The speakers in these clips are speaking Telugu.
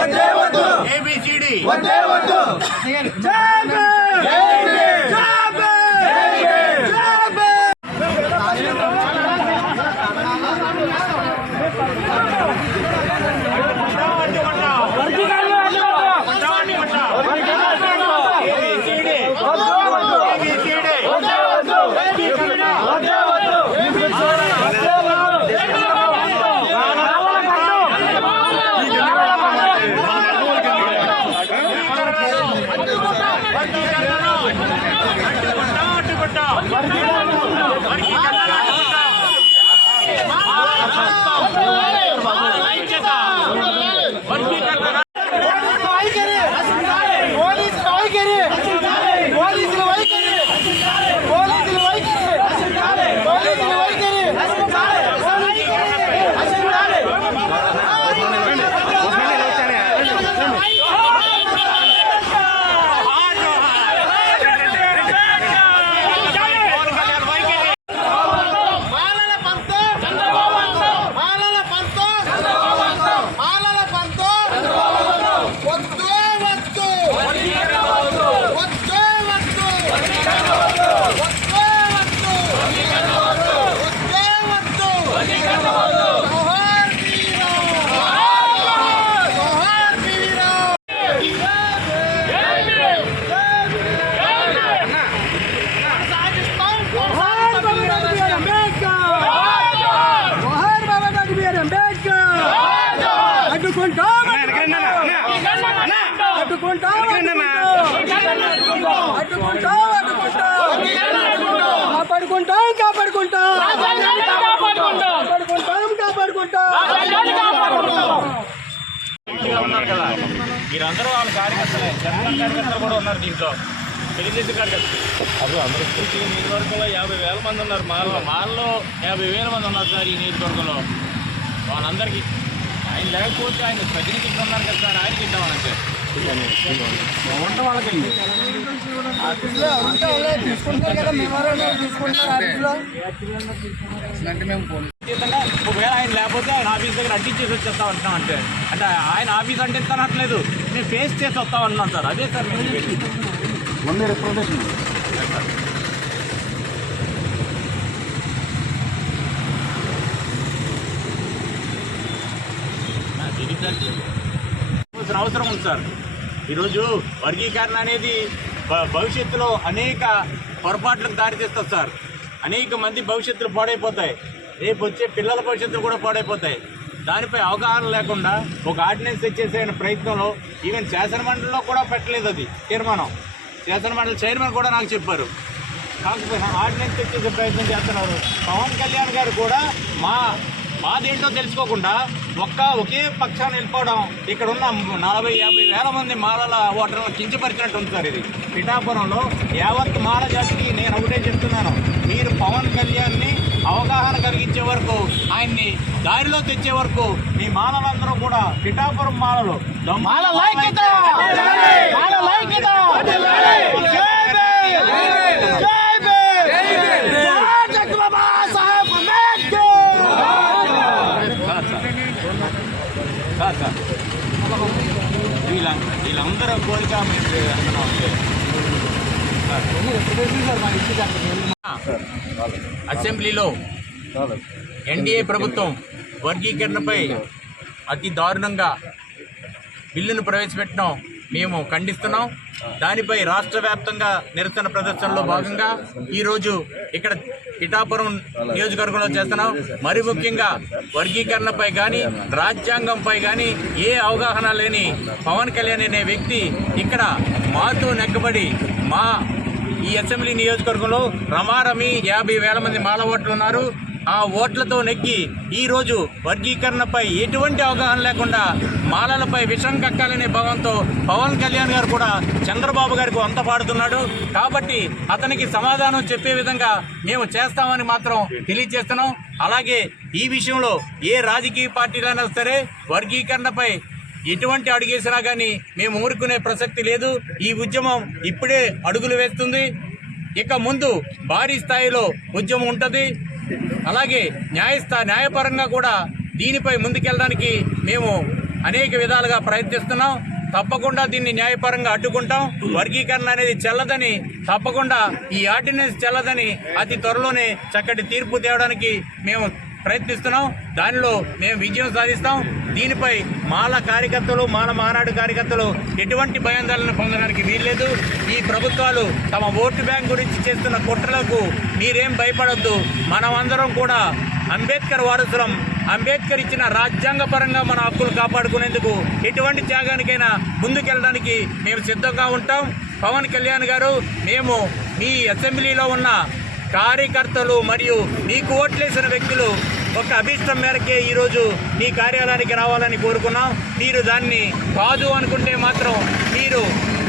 ఏబిసిడి ఏబిసిడి వైఖరి అడ్డుకుంటాం అడ్డుకుంటాం కాపాడుకుంటాం కాపాడుకుంటాం. కాపాడుకుంటాం. కాపాడుకుంటాం ఉన్నారు కదా మీరందరూ వాళ్ళ కార్యకర్తలే జనరల్ కార్యకర్తలు కూడా ఉన్నారు దీంట్లో. తెలుగుదేశం కార్యకర్తలు. అందరూ ఈ నియోజకవర్గంలో యాభై వేల మంది ఉన్నారు. మాల్లో మాల్లో యాభై వేల మంది ఉన్నారు సార్ ఈ నియోజకవర్గంలో. వాళ్ళందరికీ. ఆయన లేకపోతే ఆయన ప్రతినిధి ఉన్నారు కదా సార్. ఆయనకి ఇద్దామనంటే వంట ఒకవేళ ఆయన లేకపోతే ఆయన ఆఫీస్ దగ్గర అంటించేసి వచ్చేస్తాం అంటున్నాం అంటే. అంటే ఆయన ఆఫీస్ అంటే అనట్లేదు. మేము ఫేస్ చేసి వస్తాం అంటున్నాం సార్. అదే సార్. నా తెలియదు అవసరం ఉంది సార్. ఈరోజు వర్గీకరణ అనేది భవిష్యత్తులో అనేక పొరపాట్లకు దారితీస్తుంది సార్. అనేక మంది భవిష్యత్తులు పాడైపోతాయి. రేపు వచ్చే పిల్లల భవిష్యత్తులు కూడా పాడైపోతాయి. దానిపై అవగాహన లేకుండా ఒక ఆర్డినెన్స్ తెచ్చేసే ప్రయత్నంలో ఈవెన్ శాసనమండలిలో కూడా పెట్టలేదు అది తీర్మానం. శాసనమండలి చైర్మన్ కూడా నాకు చెప్పారు. కాకపోతే ఆర్డినెన్స్ తెచ్చేసే ప్రయత్నం చేస్తున్నారు. పవన్ కళ్యాణ్ గారు కూడా మా మాదేంటో తెలుసుకోకుండా ఒక్క ఒకే పక్షాన్ని వెళ్ళిపోవడం ఇక్కడ ఉన్న నలభై యాభై వేల మంది మాలల ఓటర్లను కించపరిచినట్టు ఉంది సార్ ఇది. పిఠాపురంలో యావత్ మాల జాతికి నేను ఒకటే చెప్తున్నాను. మీరు పవన్ కళ్యాణ్ని అవగాహన కలిగించే వరకు ఆయన్ని దారిలో తెచ్చే వరకు మీ మాలలందరూ కూడా పిఠాపురం మాలలు మాల లైక్యత! మాల లైక్యత! సార్ వీళ్ళ వీళ్ళందరూ కోరిక మీరు అంటున్నాం అసెంబ్లీలో ఎన్డీఏ ప్రభుత్వం వర్గీకరణపై అతి దారుణంగా బిల్లును ప్రవేశపెట్టడం మేము ఖండిస్తున్నాం. దానిపై రాష్ట్ర వ్యాప్తంగా నిరసన ప్రదర్శనలో భాగంగా ఈరోజు ఇక్కడ పిఠాపురం నియోజకవర్గంలో చేస్తున్నాం. మరి ముఖ్యంగా వర్గీకరణపై కానీ రాజ్యాంగంపై కానీ ఏ అవగాహన లేని పవన్ కళ్యాణ్ అనే వ్యక్తి ఇక్కడ మాతో నెక్కబడి మా ఈ అసెంబ్లీ నియోజకవర్గంలో రమారమి యాభై వేల మంది మాల ఓట్లు ఉన్నారు ఆ ఓట్లతో నెగ్గి ఈరోజు వర్గీకరణపై ఎటువంటి అవగాహన లేకుండా మాలలపై విషం కక్కాలనే భావంతో పవన్ కళ్యాణ్ గారు కూడా చంద్రబాబు గారికి వంత పాడుతున్నాడు. కాబట్టి అతనికి సమాధానం చెప్పే విధంగా మేము చేస్తామని మాత్రం తెలియజేస్తున్నాం. అలాగే ఈ విషయంలో ఏ రాజకీయ పార్టీలైనా సరే వర్గీకరణపై ఎటువంటి అడుగేసినా కానీ మేము ఊరుకునే ప్రసక్తి లేదు. ఈ ఉద్యమం ఇప్పుడే అడుగులు వేస్తుంది. ఇక ముందు భారీ స్థాయిలో ఉద్యమం ఉంటుంది. అలాగే న్యాయస్థా న్యాయపరంగా కూడా దీనిపై ముందుకెళ్ళడానికి మేము అనేక విధాలుగా ప్రయత్నిస్తున్నాం. తప్పకుండా దీన్ని న్యాయపరంగా అడ్డుకుంటాం. వర్గీకరణ అనేది చెల్లదని తప్పకుండా ఈ ఆర్డినెన్స్ చెల్లదని అతి త్వరలోనే చక్కటి తీర్పు తేవడానికి మేము ప్రయత్నిస్తున్నాం. దానిలో మేము విజయం సాధిస్తాం. దీనిపై మాల కార్యకర్తలు మాల మానాడు కార్యకర్తలు ఎటువంటి భయాందోళన పొందడానికి వీల్లేదు. ఈ ప్రభుత్వాలు తమ ఓటు బ్యాంక్ గురించి చేస్తున్న కుట్రలకు మీరేం భయపడొద్దు. మనమందరం కూడా అంబేద్కర్ వారసులం. అంబేద్కర్ ఇచ్చిన రాజ్యాంగపరంగా మన హక్కులు కాపాడుకునేందుకు ఎటువంటి త్యాగానికైనా ముందుకెళ్ళడానికి మేము సిద్ధంగా ఉంటాం. పవన్ కళ్యాణ్ గారు మేము మీ అసెంబ్లీలో ఉన్న కార్యకర్తలు మరియు నీకు ఓట్లేసిన వ్యక్తులు ఒక అభిష్టం మేరకే ఈరోజు మీ కార్యాలయానికి రావాలని కోరుకున్నాం. మీరు దాన్ని కాదు అనుకుంటే మాత్రం మీరు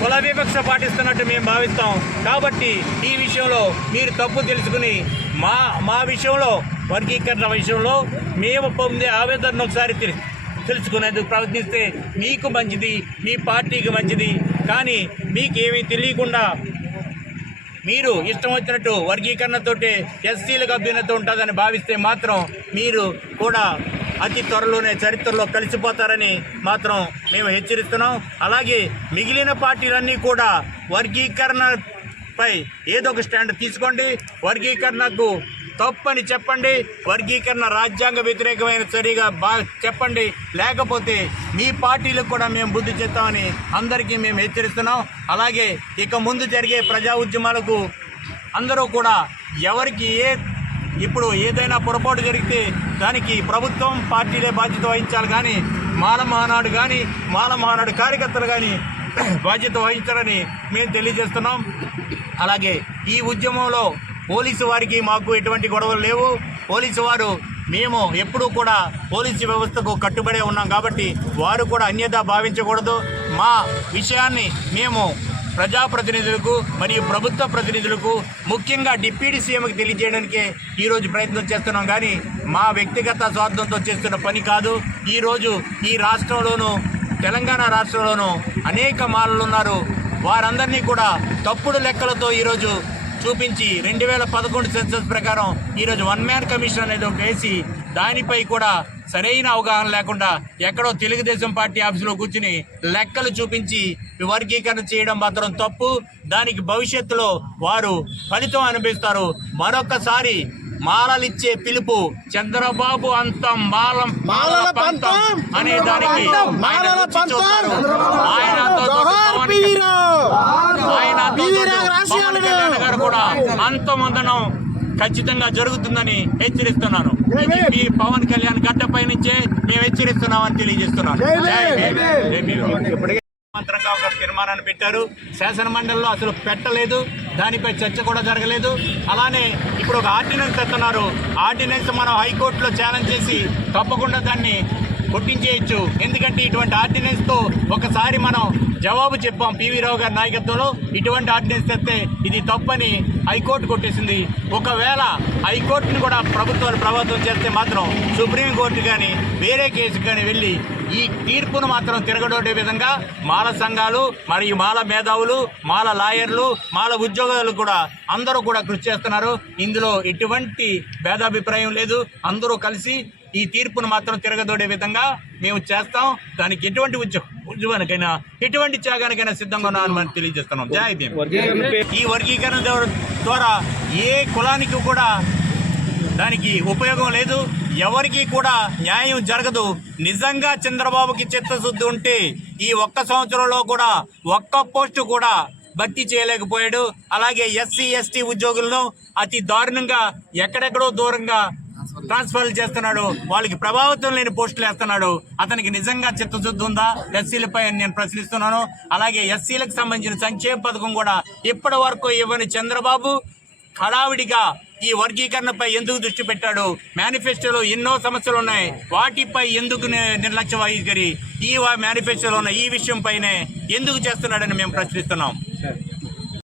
కుల వివక్ష పాటిస్తున్నట్టు మేము భావిస్తాం. కాబట్టి ఈ విషయంలో మీరు తప్పు తెలుసుకుని మా మా విషయంలో వర్గీకరణ విషయంలో మేము పొందే ఆవేదనను ఒకసారి తెలి తెలుసుకునేందుకు ప్రయత్నిస్తే మీకు మంచిది మీ పార్టీకి మంచిది. కానీ మీకేమీ తెలియకుండా మీరు ఇష్టం వచ్చినట్టు వర్గీకరణతోటి ఎస్సీలకు అభ్యున్నత ఉంటుందని భావిస్తే మాత్రం మీరు కూడా అతి త్వరలోనే చరిత్రలో కలిసిపోతారని మాత్రం మేము హెచ్చరిస్తున్నాం. అలాగే మిగిలిన పార్టీలన్నీ కూడా వర్గీకరణపై ఏదో ఒక స్టాండ్ తీసుకోండి. వర్గీకరణకు తప్పని చెప్పండి. వర్గీకరణ రాజ్యాంగ వ్యతిరేకమైన చర్యగా బా చెప్పండి. లేకపోతే మీ పార్టీలకు కూడా మేము బుద్ధి చెప్తామని అందరికీ మేము హెచ్చరిస్తున్నాం. అలాగే ఇక ముందు జరిగే ప్రజా ఉద్యమాలకు అందరూ కూడా ఎవరికి ఏ ఇప్పుడు ఏదైనా పొరపాటు జరిగితే దానికి ప్రభుత్వం పార్టీలే బాధ్యత వహించాలి కానీ మాల మహానాడు కానీ మాల మహానాడు కార్యకర్తలు కానీ బాధ్యత వహించాలని మేము తెలియజేస్తున్నాం. అలాగే ఈ ఉద్యమంలో పోలీసు వారికి మాకు ఎటువంటి గొడవలు లేవు. పోలీసు వారు మేము ఎప్పుడూ కూడా పోలీసు వ్యవస్థకు కట్టుబడే ఉన్నాం కాబట్టి వారు కూడా అన్యత భావించకూడదు. మా విషయాన్ని మేము ప్రజాప్రతినిధులకు మరియు ప్రభుత్వ ప్రతినిధులకు ముఖ్యంగా డిప్యూటీ సీఎంకి తెలియజేయడానికే ఈరోజు ప్రయత్నం చేస్తున్నాం కానీ మా వ్యక్తిగత స్వార్థంతో చేస్తున్న పని కాదు. ఈరోజు ఈ రాష్ట్రంలోనూ తెలంగాణ రాష్ట్రంలోనూ అనేక మాలలు ఉన్నారు వారందరినీ కూడా తప్పుడు లెక్కలతో ఈరోజు చూపించి రెండు వేల పదకొండు సెన్సస్ ప్రకారం ఈరోజు వన్ మ్యాన్ కమిషన్ అనేది ఒకటి వేసి దానిపై కూడా సరైన అవగాహన లేకుండా ఎక్కడో తెలుగుదేశం పార్టీ ఆఫీసులో కూర్చుని లెక్కలు చూపించి వర్గీకరణ చేయడం మాత్రం తప్పు. దానికి భవిష్యత్తులో వారు ఫలితం అనిపిస్తారు మరొకసారి మాలలిచ్చే పిలుపు చంద్రబాబు అంతం మాలం మాలల పంతం అనే దానికి ఆయన చూస్తారు. గారు కూడా అంతమొందనం ఖచ్చితంగా జరుగుతుందని హెచ్చరిస్తున్నాను. మీ పవన్ కళ్యాణ్ గడ్డపై నుంచే మేము హెచ్చరిస్తున్నామని తెలియజేస్తున్నాను. మంత్రంగా ఒక తీర్మానాన్ని పెట్టారు. శాసనమండలిలో అసలు పెట్టలేదు. దానిపై చర్చ కూడా జరగలేదు. అలానే ఇప్పుడు ఒక ఆర్డినెన్స్ తెస్తున్నారు. ఆర్డినెన్స్ మనం హైకోర్టులో ఛాలెంజ్ చేసి తప్పకుండా దాన్ని కొట్టించేయచ్చు. ఎందుకంటే ఇటువంటి ఆర్డినెన్స్తో ఒకసారి మనం జవాబు చెప్పాం పివి రావు గారి నాయకత్వంలో. ఇటువంటి ఆర్డినెన్స్ తెస్తే ఇది తప్పని హైకోర్టు కొట్టేసింది. ఒకవేళ హైకోర్టుని కూడా ప్రభుత్వాలు ప్రభావితం చేస్తే మాత్రం సుప్రీంకోర్టు కానీ వేరే కేసు కానీ వెళ్ళి ఈ తీర్పును మాత్రం తిరగడోడే విధంగా మాల సంఘాలు మరియు మాల మేధావులు మాల లాయర్లు మాల ఉద్యోగాలు కూడా అందరూ కూడా కృషి చేస్తున్నారు. ఇందులో ఎటువంటి భేదాభిప్రాయం లేదు. అందరూ కలిసి ఈ తీర్పును మాత్రం తిరగదోడే విధంగా మేము చేస్తాం. దానికి ఎటువంటి ఉద్యోగం ఉద్యమానికైనా ఎటువంటి త్యాగానికైనా సిద్ధంగా ఉన్నామని మనం తెలియజేస్తున్నాం. జై ఈ వర్గీకరణ ద్వారా ఏ కులానికి కూడా దానికి ఉపయోగం లేదు. ఎవరికి కూడా న్యాయం జరగదు. నిజంగా చంద్రబాబుకి చిత్తశుద్ధి ఉంటే ఈ ఒక్క సంవత్సరంలో కూడా ఒక్క పోస్టు కూడా భర్తీ చేయలేకపోయాడు. అలాగే ఎస్సీ ఎస్టీ ఉద్యోగులను అతి దారుణంగా ఎక్కడెక్కడో దూరంగా ట్రాన్స్ఫర్ చేస్తున్నాడు. వాళ్ళకి ప్రభావితం లేని పోస్టులు వేస్తున్నాడు. అతనికి నిజంగా చిత్తశుద్ధి ఉందా? ఎస్సీలపై నేను ప్రశ్నిస్తున్నాను. అలాగే ఎస్సీలకు సంబంధించిన సంక్షేమ పథకం కూడా ఇప్పటి వరకు ఇవ్వని చంద్రబాబు హడావిడిగా ఈ వర్గీకరణపై ఎందుకు దృష్టి పెట్టాడు? మేనిఫెస్టోలో ఎన్నో సమస్యలు ఉన్నాయి. వాటిపై ఎందుకు నిర్లక్ష్యం నిర్లక్ష్య ఈ మేనిఫెస్టోలో ఉన్న ఈ విషయం పైనే ఎందుకు చేస్తున్నాడని మేము ప్రశ్నిస్తున్నాం.